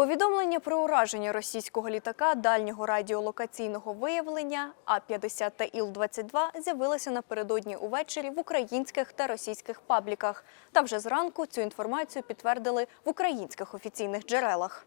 Повідомлення про ураження російського літака дальнього радіолокаційного виявлення А-50 та Іл-22 з'явилися напередодні увечері в українських та російських пабліках. Та вже зранку цю інформацію підтвердили в українських офіційних джерелах.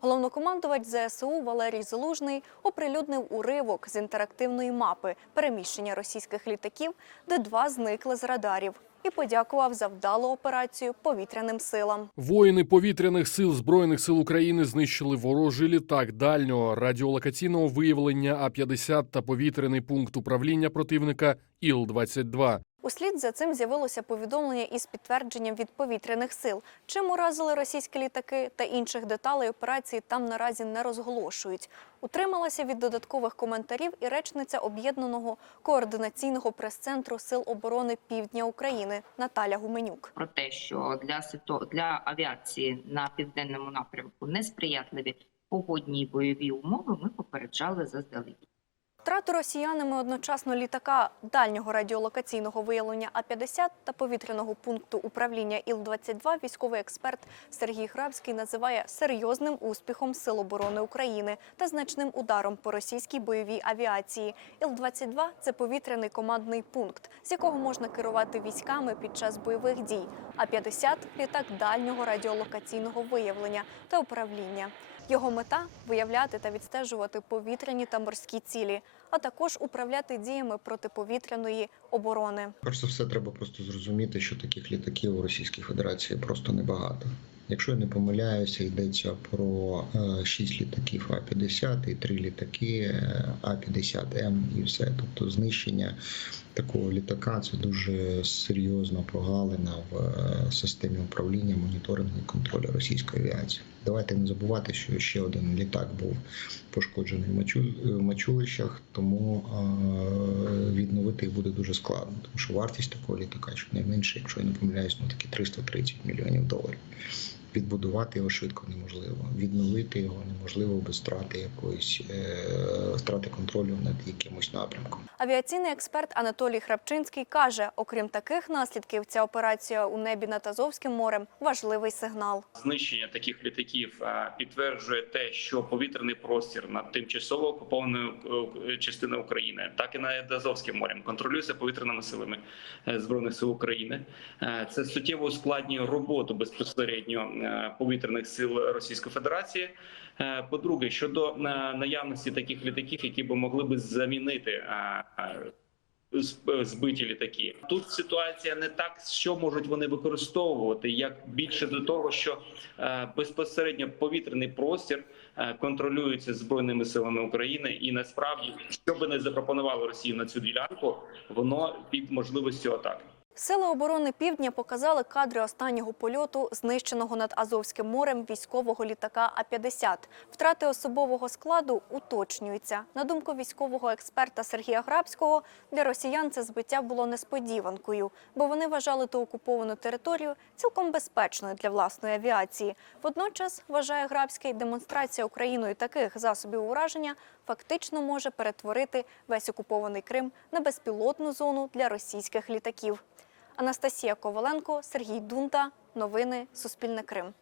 Головнокомандувач ЗСУ Валерій Залужний оприлюднив уривок з інтерактивної мапи переміщення російських літаків, де два зникли з радарів, і подякував за вдалу операцію повітряним силам. Воїни повітряних сил збройних сил України знищили ворожий літак дальнього радіолокаційного виявлення А-50 та повітряний пункт управління противника Іл-22. Услід за цим з'явилося повідомлення із підтвердженням від повітряних сил. Чим уразили російські літаки та інших деталей операції там наразі не розголошують. Утрималася від додаткових коментарів і речниця об'єднаного координаційного прес-центру Сил оборони Півдня України Наталя Гуменюк. про те, що для ситу... для авіації на південному напрямку несприятливі погодні й бойові умови, ми попереджали заздалегідь. Втрату росіянами одночасно літака дальнього радіолокаційного виявлення А-50 та повітряного пункту управління Іл-22 військовий експерт Сергій Грабський називає серйозним успіхом Сил оборони України та значним ударом по російській бойовій авіації. Іл-22 – це повітряний командний пункт, з якого можна керувати військами під час бойових дій. А-50 – літак дальнього радіолокаційного виявлення та управління. Його мета виявляти та відстежувати повітряні та морські цілі, а також управляти діями протиповітряної оборони. Перш за все, треба просто зрозуміти, що таких літаків у Російській Федерації просто небагато. Якщо я не помиляюся, йдеться про 6 літаків А-50 і 3 літаки е, А-50М і все. Тобто знищення такого літака це дуже серйозна прогалина в е, системі управління, моніторингу і контролю російської авіації. Давайте не забувати, що ще один літак був пошкоджений в Мачу- в Мачулищах, тому е, відновити їх буде дуже складно, тому що вартість такого літака щонайменше, якщо я не помиляюсь, ну такі 330 мільйонів доларів. Відбудувати його швидко неможливо, відновити його неможливо без втрати якоїсь е, втрати контролю над якимось напрямком. Авіаційний експерт Анатолій Храпчинський каже: окрім таких наслідків, ця операція у небі над Азовським морем важливий сигнал. Знищення таких літаків підтверджує те, що повітряний простір над тимчасово окупованою е, частиною України, так і над Азовським морем, контролюється повітряними силами е, збройних сил України. Це суттєво ускладнює роботу безпосередньо повітряних сил Російської Федерації. Е, По-друге, щодо е, наявності таких літаків, які би могли би замінити е, е, збиті літаки. Тут ситуація не так, що можуть вони використовувати, як більше до того, що е, безпосередньо повітряний простір е, контролюється збройними силами України, і насправді, що би не запропонувало Росія на цю ділянку, воно під можливістю атаки. Сили оборони Півдня показали кадри останнього польоту знищеного над Азовським морем військового літака А-50. Втрати особового складу уточнюються. На думку військового експерта Сергія Грабського, для росіян це збиття було несподіванкою, бо вони вважали ту окуповану територію цілком безпечною для власної авіації. Водночас, вважає Грабський, демонстрація Україною таких засобів ураження фактично може перетворити весь окупований Крим на безпілотну зону для російських літаків. Анастасія Коваленко, Сергій Дунта. Новини Суспільне Крим.